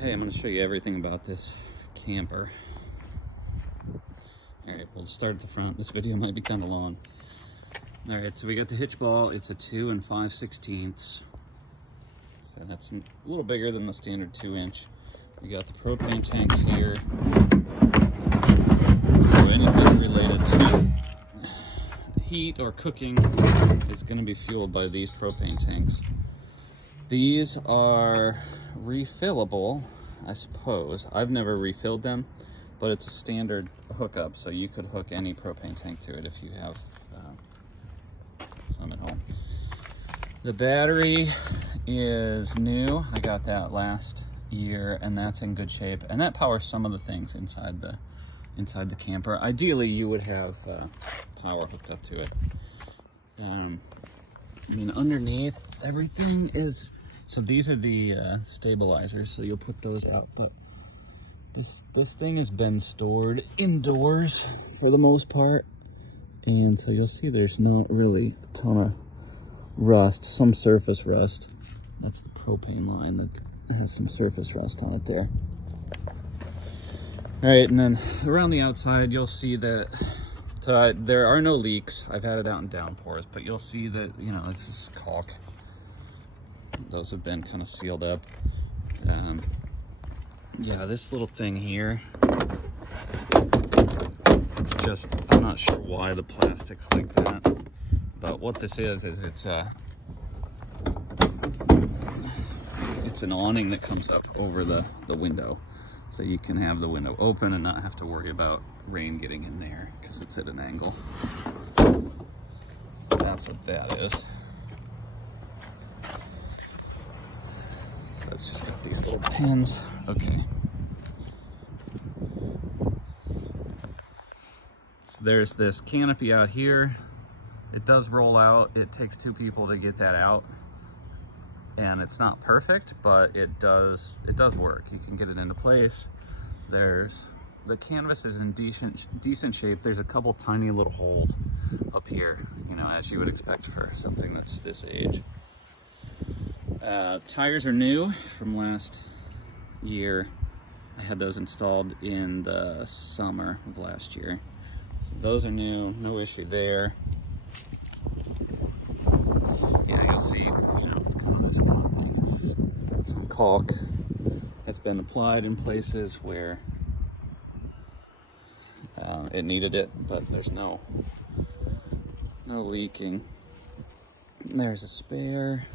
Hey, I'm going to show you everything about this camper. Alright, we'll start at the front. This video might be kind of long. Alright, so we got the hitch ball. It's a 2 5/16. So that's a little bigger than the standard 2-inch. We got the propane tanks here. So anything related to heat or cooking is going to be fueled by these propane tanks. These are refillable, I suppose. I've never refilled them, but it's a standard hookup, so you could hook any propane tank to it if you have some at home. The battery is new. I got that last year, and that's in good shape, and that powers some of the things inside the camper. Ideally, you would have power hooked up to it. I mean, underneath everything is, so these are the stabilizers, so you'll put those out, but this thing has been stored indoors for the most part, and so you'll see there's not really a ton of rust, some surface rust. That's the propane line that has some surface rust on it there. All right, and then around the outside, you'll see that there are no leaks. I've had it out in downpours, but you'll see that, you know, this is caulk. Those have been kind of sealed up. Yeah, this little thing here, it's just, I'm not sure why the plastic's like that, but what this is it's an awning that comes up over the window, so you can have the window open and not have to worry about rain getting in there because it's at an angle. So that's what that is. So it's just got these little pins. Okay. So there's this canopy out here. It does roll out. It takes 2 people to get that out. And it's not perfect, but it does work. You can get it into place. The canvas is in decent shape. There's a couple tiny little holes up here, you know, as you would expect for something that's this age. Tires are new from last year. I had those installed in the summer of last year. So those are new, no issue there. Yeah, you'll see, you know, it's kind of this kind of thing. It's some caulk that's been applied in places where it needed it, but there's no leaking. There's a spare.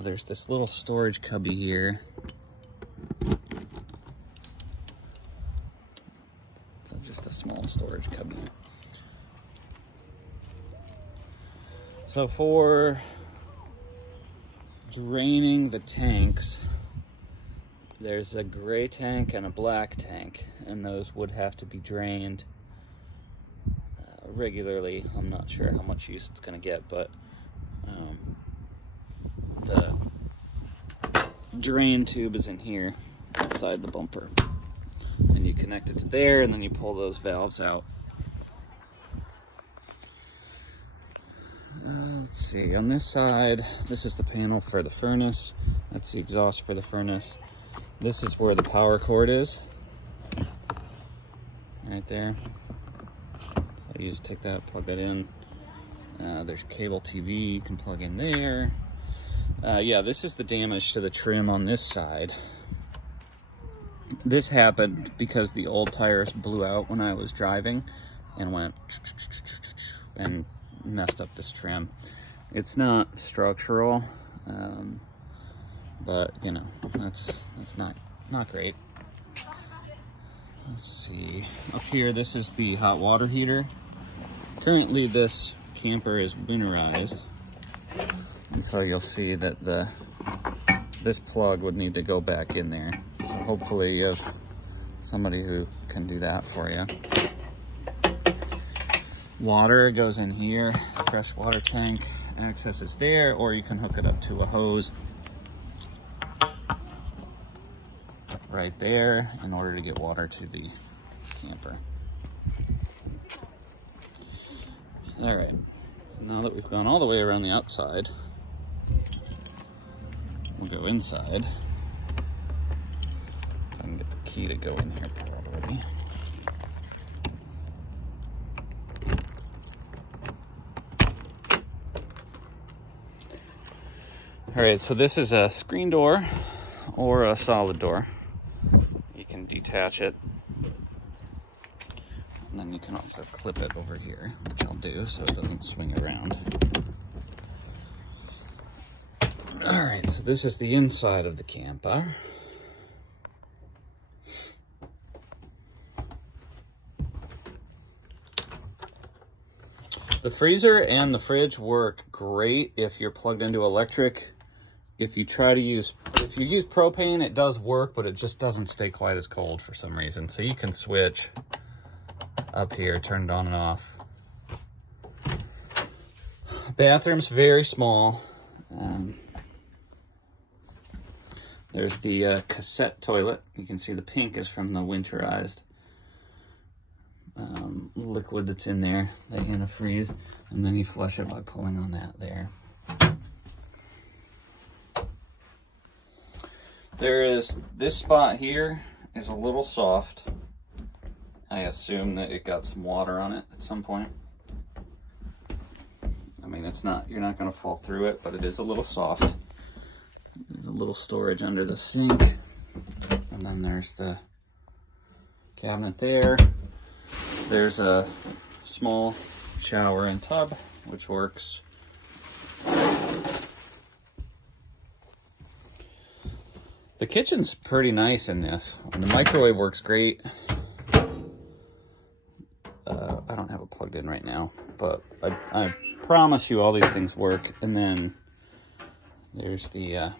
There's this little storage cubby here. So just a small storage cubby. So for draining the tanks, there's a gray tank and a black tank, and those would have to be drained regularly. I'm not sure how much use it's going to get, but the drain tube is in here inside the bumper, and you connect it to there, and then you pull those valves out. Let's see, on this side, this is the panel for the furnace. That's the exhaust for the furnace. This is where the power cord is, right there. So you just take that, plug that in. There's cable TV you can plug in there. Yeah, this is the damage to the trim on this side. This happened because the old tires blew out when I was driving and went and messed up this trim. It's not structural, but you know, that's not great. Let's see, up here, this is the hot water heater. Currently this camper is winterized, and so you'll see that this plug would need to go back in there. So hopefully you have somebody who can do that for you. Water goes in here, fresh water tank, access is there, or you can hook it up to a hose right there in order to get water to the camper. All right, so now that we've gone all the way around the outside, we'll go inside. key to go in here probably. All right, so this is a screen door or a solid door. You can detach it. And then you can also clip it over here, which I'll do so it doesn't swing around. All right, so this is the inside of the camper. The freezer and the fridge work great if you're plugged into electric. If you use propane, it does work, but it just doesn't stay quite as cold for some reason. So you can switch up here, turn it on and off. Bathroom's very small. There's the cassette toilet. You can see the pink is from the winterized liquid that's in there that you antifreeze, and then you flush it by pulling on that there. There is, this spot here is a little soft. I assume that it got some water on it at some point. I mean, it's not, you're not gonna fall through it, but it is a little soft. There's a little storage under the sink. And then there's the cabinet there. There's a small shower and tub, which works. The kitchen's pretty nice in this. The microwave works great. I don't have it plugged in right now, but I promise you all these things work. And then there's the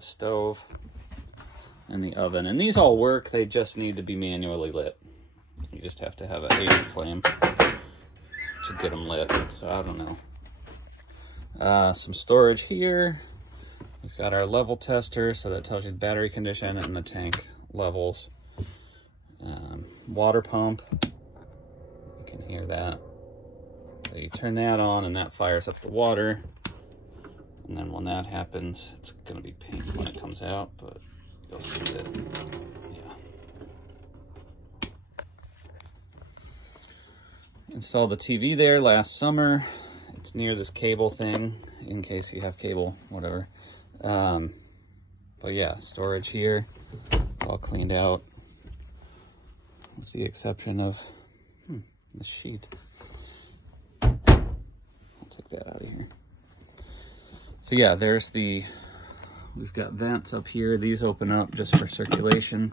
stove and the oven. And these all work, they just need to be manually lit. You just have to have a hazy flame to get them lit, so I don't know. Some storage here. We've got our level tester, so that tells you the battery condition and the tank levels. Water pump, you can hear that. So you turn that on and that fires up the water. And then when that happens, it's gonna be pink when it comes out, but you'll see that, yeah. Installed the TV there last summer. It's near this cable thing, in case you have cable, whatever. But yeah, storage here. It's all cleaned out. With the exception of the sheet. I'll take that out of here. So yeah, there's we've got vents up here. These open up just for circulation.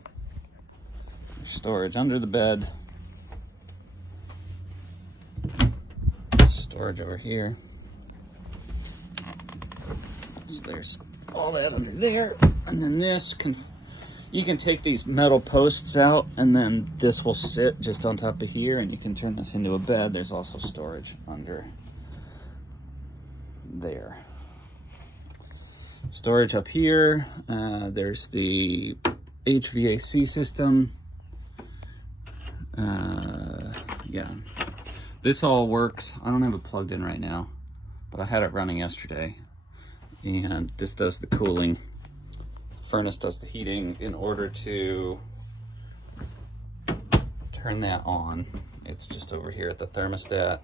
There's storage under the bed. Storage over here. So there's all that under there. And then you can take these metal posts out, and then this will sit just on top of here, and you can turn this into a bed. There's also storage under there. Storage up here. There's the HVAC system. Yeah, this all works. I don't have it plugged in right now, but I had it running yesterday. And this does the cooling. The furnace does the heating. In order to turn that on, it's just over here at the thermostat.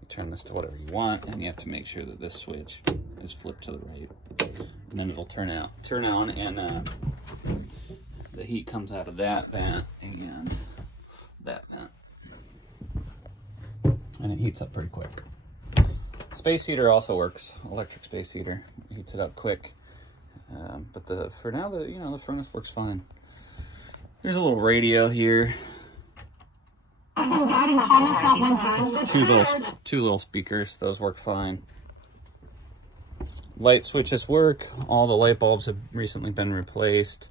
You turn this to whatever you want, and you have to make sure that this switch is flipped to the right. And then it'll turn on, and the heat comes out of that vent and that vent. And it heats up pretty quick. Space heater also works. Electric space heater heats it up quick. But for now, the furnace works fine. There's a little radio here. Two little speakers. Those work fine. Light switches work. All the light bulbs have recently been replaced.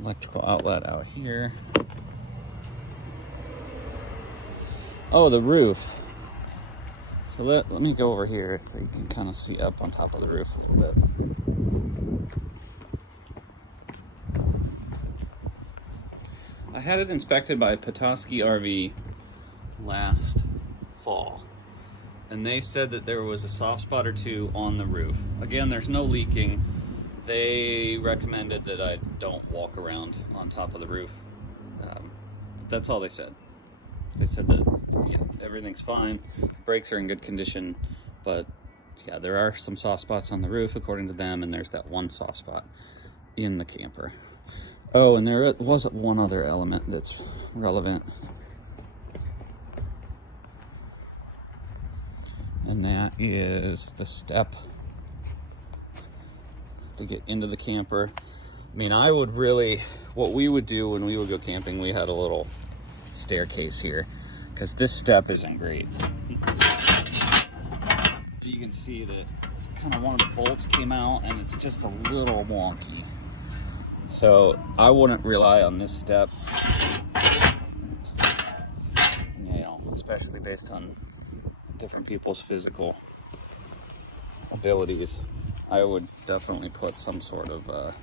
Electrical outlet out here. Oh, the roof. So let me go over here so you can kind of see up on top of the roof a little bit. I had it inspected by Petoskey RV last fall. And they said that there was a soft spot or two on the roof. Again, there's no leaking. They recommended that I don't walk around on top of the roof. That's all they said. They said that, yeah, everything's fine. Brakes are in good condition, but yeah, there are some soft spots on the roof according to them, and there's that one soft spot in the camper. Oh, and there was one other element that's relevant. And that is the step to get into the camper. I mean, I would really, what we would do when we would go camping, we had a little staircase here, because this step isn't great. You can see that kind of one of the bolts came out and it's just a little wonky. So I wouldn't rely on this step, you know, especially based on different people's physical abilities. I would definitely put some sort of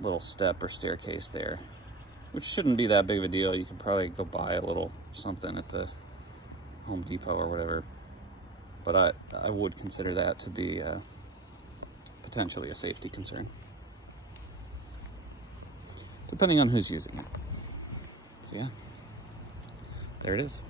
little step or staircase there, which shouldn't be that big of a deal. You could probably go buy a little something at the Home Depot or whatever. But I would consider that to be potentially a safety concern, depending on who's using it. So yeah, there it is.